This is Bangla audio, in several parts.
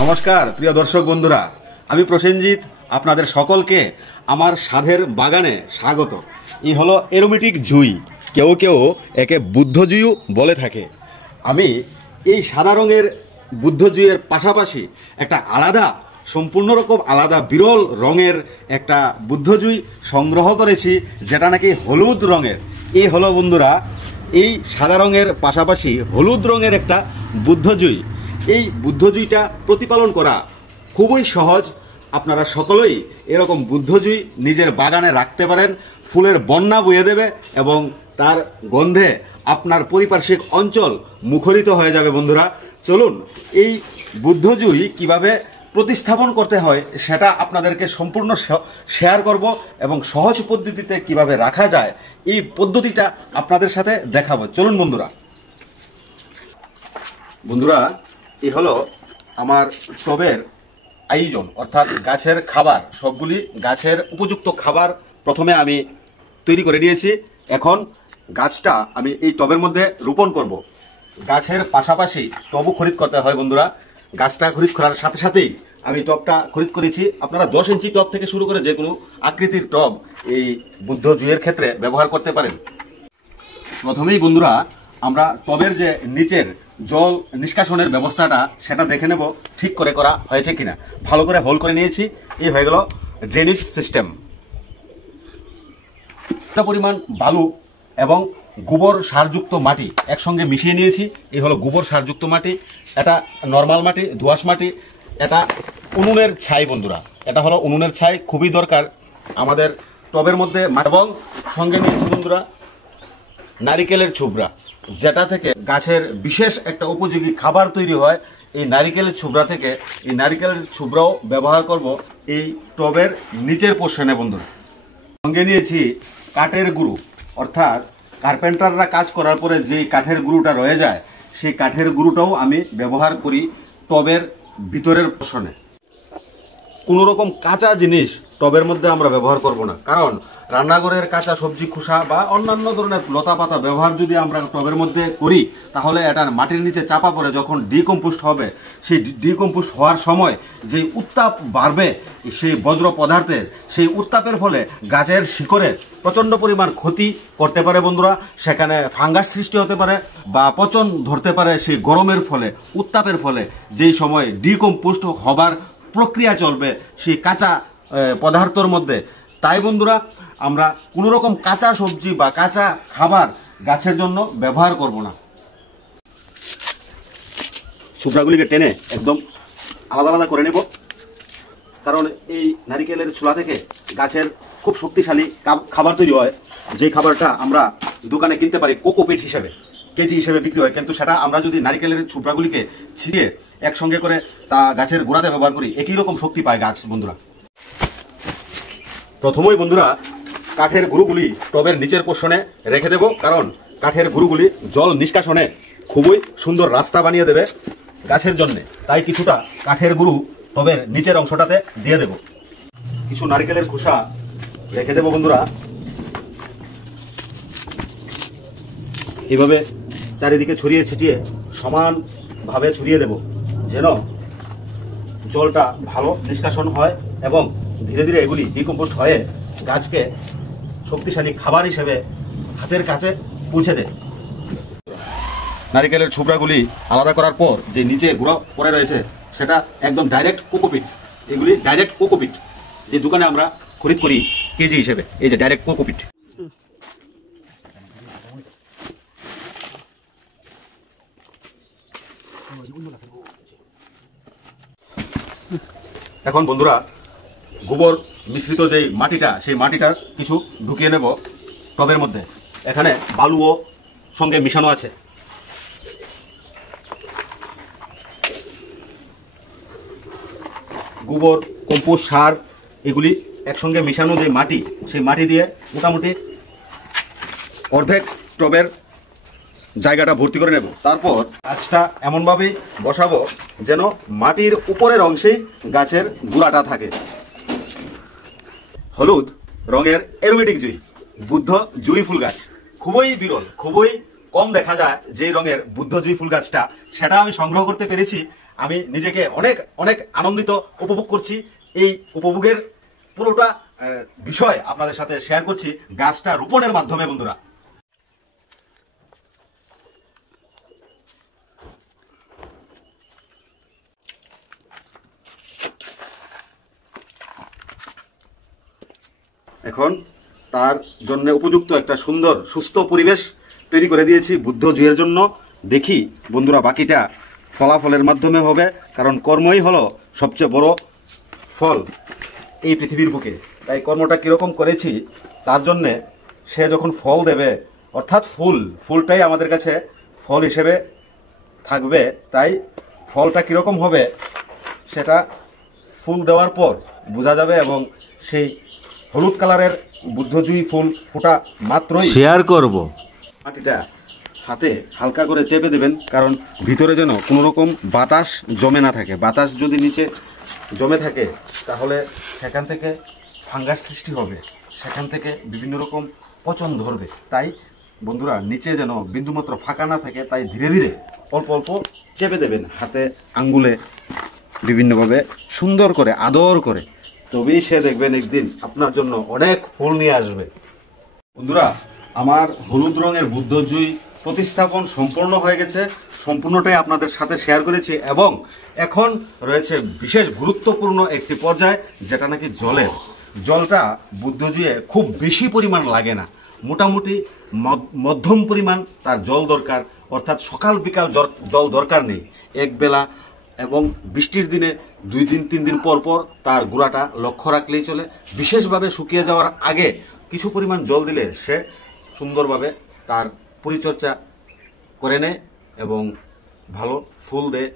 নমস্কার প্রিয় দর্শক বন্ধুরা, আমি প্রসেনজিৎ আপনাদের সকলকে আমার সাধের বাগানে স্বাগত। এই হলো এরোমেটিক জুই, কেউ কেউ একে বুদ্ধ জুইও বলে থাকে। আমি এই সাদা রঙের বুদ্ধ জুইয়ের পাশাপাশি একটা সম্পূর্ণ রকম আলাদা বিরল রঙের একটা বুদ্ধ জুই সংগ্রহ করেছি, যেটা নাকি হলুদ রঙের। এই হলো বন্ধুরা এই সাদা রঙের পাশাপাশি হলুদ রঙের একটা বুদ্ধ জুই। এই বুদ্ধ জুইটা প্রতিপালন করা খুবই সহজ। আপনারা সকলেই এরকম বুদ্ধ জুই নিজের বাগানে রাখতে পারেন। ফুলের বন্যা বয়ে দেবে এবং তার গন্ধে আপনার পারিপার্শ্বিক অঞ্চল মুখরিত হয়ে যাবে। বন্ধুরা, চলুন এই বুদ্ধ জুই কীভাবে প্রতিস্থাপন করতে হয় সেটা আপনাদেরকে সম্পূর্ণ শেয়ার করব এবং সহজ পদ্ধতিতে কিভাবে রাখা যায় এই পদ্ধতিটা আপনাদের সাথে দেখাবো। চলুন বন্ধুরা, এই হলো আমার টবের আয়োজন, অর্থাৎ গাছের খাবার। সবগুলি গাছের উপযুক্ত খাবার প্রথমে আমি তৈরি করে নিয়েছি। এখন গাছটা আমি এই টবের মধ্যে রোপণ করব। গাছের পাশাপাশি টবও খরিদ করতে হয় বন্ধুরা। গাছটা খরিদ করার সাথে সাথেই আমি টবটা খরিদ করেছি। আপনারা 10 ইঞ্চি টব থেকে শুরু করে যে কোনো আকৃতির টব এই বুদ্ধ জুইয়ের ক্ষেত্রে ব্যবহার করতে পারেন। প্রথমেই বন্ধুরা আমরা টবের যে নিচের জল নিষ্কাশনের ব্যবস্থাটা সেটা দেখে নেব ঠিক করে করা হয়েছে কিনা। ভালো করে হোল করে নিয়েছি। এই হয়ে গেল ড্রেনেজ সিস্টেম। একটা পরিমাণ বালু এবং গোবর সারযুক্ত মাটি একসঙ্গে মিশিয়ে নিয়েছি। এই হলো গোবর সারযুক্ত মাটি। এটা নর্মাল মাটি, দোআঁশ মাটি। এটা উনুনের ছাই বন্ধুরা, এটা হলো উনুনের ছাই, খুবই দরকার আমাদের টবের মধ্যে। এবং সঙ্গে নিয়েছি বন্ধুরা নারিকেলের ছুবড়া, যেটা থেকে গাছের বিশেষ একটা উপযোগী খাবার তৈরি হয়। এই নারিকেলের ছুবড়া থেকে এই নারিকেলের ছুবড়াও ব্যবহার করব এই টবের নিচের পোর্শনে বন্ধুরা। সঙ্গে নিয়েছি কাঠের গুঁড়ো, অর্থাৎ কার্পেন্টাররা কাজ করার পরে যেই কাঠের গুঁড়োটা রয়ে যায় সেই কাঠের গুঁড়োটাও আমি ব্যবহার করি টবের ভিতরের পোর্শনে। কোনো রকম কাঁচা জিনিস টবের মধ্যে আমরা ব্যবহার করব না, কারণ রান্নাঘরের কাঁচা সবজি খোসা বা অন্যান্য ধরনের লতা পাতা ব্যবহার যদি আমরা টবের মধ্যে করি তাহলে এটা মাটির নিচে চাপা পড়ে যখন ডিকম্পোস্ট হবে, সেই ডিকম্পোস্ট হওয়ার সময় যে উত্তাপ বাড়বে সেই বজ্র পদার্থের, সেই উত্তাপের ফলে গাছের শিকড়ে প্রচণ্ড পরিমাণ ক্ষতি করতে পারে বন্ধুরা। সেখানে ফাঙ্গাস সৃষ্টি হতে পারে বা পচন ধরতে পারে সেই গরমের ফলে, উত্তাপের ফলে। যেই সময় ডিকম্পোস্ট হবার প্রক্রিয়া চলবে সেই কাঁচা পদার্থর মধ্যে। তাই বন্ধুরা আমরা কোনো রকম কাঁচা সবজি বা কাঁচা খাবার গাছের জন্য ব্যবহার করব না। ছুবড়াগুলিকে টেনে একদম আলাদা আলাদা করে নেব, কারণ এই নারিকেলের ছোলা থেকে গাছের খুব শক্তিশালী খাবার তৈরি হয়। যে খাবারটা আমরা দোকানে কিনতে পারি কোকোপিট হিসেবে, কেজি হিসেবে বিক্রি হয়, কিন্তু সেটা আমরা যদি নারিকেলের ছুবড়াগুলিকে ছিঁড়ে একসঙ্গে করে তা গাছের গোড়াতে ব্যবহার করি, একই রকম শক্তি পায় গাছ বন্ধুরা। প্রথমেই বন্ধুরা কাঠের গুঁড়োগুলি টবের নিচের পোর্শনে রেখে দেব, কারণ কাঠের গুঁড়োগুলি জল নিষ্কাশনে খুবই সুন্দর রাস্তা বানিয়ে দেবে গাছের জন্যে। তাই কিছুটা কাঠের গুঁড়ো টবের নিচের অংশটাতে দিয়ে দেব। কিছু নারকেলের খোসা রেখে দেব বন্ধুরা। এইভাবে চারিদিকে ছড়িয়ে ছিটিয়ে সমানভাবে ছড়িয়ে দেব, যেন জলটা ভালো নিষ্কাশন হয় এবং ধীরে ধীরে এগুলি ডিকম্পোস্ট হয়ে গাছকে শক্তিশালী খাবার হিসেবে হাতের কাছে পৌঁছে দেয়। নারিকেলের ছুবড়াগুলি আলাদা করার পর যে নিচে গুঁড়ো পড়ে রয়েছে সেটা একদম ডাইরেক্ট কোকোপিট। এগুলি ডাইরেক্ট কোকোপিট, যে দোকানে আমরা খরিদ করি কেজি হিসেবে। এই যে ডাইরেক্ট কোকোপিট। এখন বন্ধুরা গোবর মিশ্রিত যেই মাটিটা, সেই মাটিটা কিছু ঢুকিয়ে নেব টবের মধ্যে। এখানে বালুও সঙ্গে মিশানো আছে। গোবর, কম্পোস্ট সার এগুলি একসঙ্গে মিশানো যে মাটি, সেই মাটি দিয়ে মোটামুটি অর্ধেক টবের জায়গাটা ভর্তি করে নেব। তারপর গাছটা এমনভাবেই বসাবো যেন মাটির উপরের অংশেই গাছের গোড়াটা থাকে। হলুদ রঙের এরোমেটিক জুই, বুদ্ধ জুই ফুল গাছ খুবই বিরল, খুবই কম দেখা যায় যে রঙের বুদ্ধ জুই ফুল গাছটা, সেটা আমি সংগ্রহ করতে পেরেছি আমি নিজেকে অনেক অনেক আনন্দিত উপভোগ করছি। এই উপভোগের পুরোটা বিষয় আপনাদের সাথে শেয়ার করছি গাছটা রোপণের মাধ্যমে বন্ধুরা। এখন তার জন্য উপযুক্ত একটা সুন্দর সুস্থ পরিবেশ তৈরি করে দিয়েছি বুদ্ধ জুয়ের জন্য। দেখি বন্ধুরা বাকিটা ফলাফলের মাধ্যমে হবে, কারণ কর্মই হলো সবচেয়ে বড় ফল এই পৃথিবীর বুকে। তাই কর্মটা কীরকম করেছি তার জন্যে সে যখন ফল দেবে, অর্থাৎ ফুলটাই আমাদের কাছে ফল হিসেবে থাকবে। তাই ফলটা কীরকম হবে সেটা ফুল দেওয়ার পর বোঝা যাবে, এবং সেই হলুদ কালারের বুদ্ধজুই ফুল ফোটা মাত্রই শেয়ার করব। মাটিটা হাতে হালকা করে চেপে দেবেন, কারণ ভিতরে যেন কোনো রকম বাতাস জমে না থাকে। বাতাস যদি নিচে জমে থাকে তাহলে সেখান থেকে ফাঙ্গাস সৃষ্টি হবে, সেখান থেকে বিভিন্ন রকম পচন ধরবে। তাই বন্ধুরা নিচে যেন বিন্দুমাত্র ফাঁকা না থাকে, তাই ধীরে ধীরে অল্প অল্প চেপে দেবেন হাতে আঙ্গুলে বিভিন্নভাবে সুন্দর করে আদর করে, তবেই সে দেখবেন একদিন আপনার জন্য অনেক ফুল নিয়ে আসবে। বন্ধুরা আমার হলুদ রঙের বুদ্ধজুই প্রতিস্থাপন সম্পূর্ণ হয়ে গেছে, সম্পূর্ণটাই আপনাদের সাথে শেয়ার করেছি। এবং এখন রয়েছে বিশেষ গুরুত্বপূর্ণ একটি পর্যায়, যেটা নাকি জলটা বুদ্ধজুয়ে খুব বেশি পরিমাণ লাগে না, মোটামুটি মধ্যম পরিমাণ তার জল দরকার। অর্থাৎ সকাল বিকাল জল দরকার নেই, একবেলা এবং বৃষ্টির দিনে 2 দিন 3 দিন পর পর তার গোড়াটা লক্ষ্য রাখলেই চলে। বিশেষভাবে শুকিয়ে যাওয়ার আগে কিছু পরিমাণ জল দিলে সে সুন্দরভাবে তার পরিচর্যা করে নেয় এবং ভালো ফুল দেয়।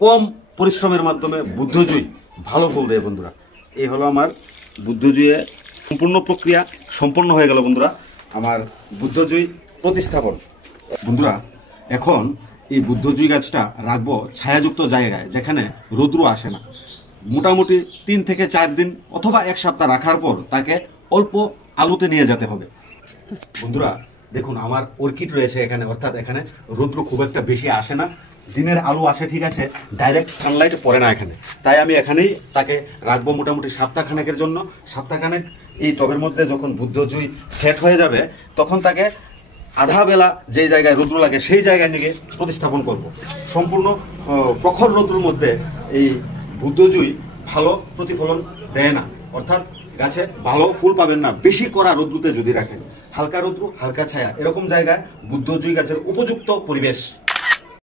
কম পরিশ্রমের মাধ্যমে বুদ্ধজুই ভালো ফুল দেয় বন্ধুরা। এই হলো আমার বুদ্ধজুইয়ে সম্পূর্ণ প্রক্রিয়া সম্পন্ন হয়ে গেল বন্ধুরা, আমার বুদ্ধজুই প্রতিস্থাপন। বন্ধুরা এখন এই বুদ্ধজুই গাছটা রাখবো ছায়াযুক্ত জায়গায়, যেখানে রৌদ্র আসে না। মোটামুটি 3 থেকে 4 দিন অথবা 1 সপ্তাহ রাখার পর তাকে অল্প আলোতে নিয়ে যেতে হবে। বন্ধুরা দেখুন আমার অর্কিড রয়েছে এখানে, অর্থাৎ এখানে রৌদ্র খুব একটা বেশি আসে না, দিনের আলো আসে ঠিক আছে, ডাইরেক্ট সানলাইট পড়ে না এখানে। তাই আমি এখানেই তাকে রাখবো মোটামুটি সপ্তাহখানেকের জন্য। সপ্তাহখানেক এই টবের মধ্যে যখন বুদ্ধজুই সেট হয়ে যাবে, তখন তাকে আধা বেলা যে জায়গায় রৌদ্র লাগে সেই জায়গায় নিয়ে প্রতিস্থাপন করব। সম্পূর্ণ প্রখর রৌদ্রের মধ্যে এই বুদ্ধজুই ভালো প্রতিফলন দেয় না, অর্থাৎ গাছে ভালো ফুল পাবেন না বেশি কড়া রৌদ্রতে যদি রাখেন। হালকা রৌদ্র হালকা ছায়া এরকম জায়গায় বুদ্ধজুই গাছের উপযুক্ত পরিবেশ।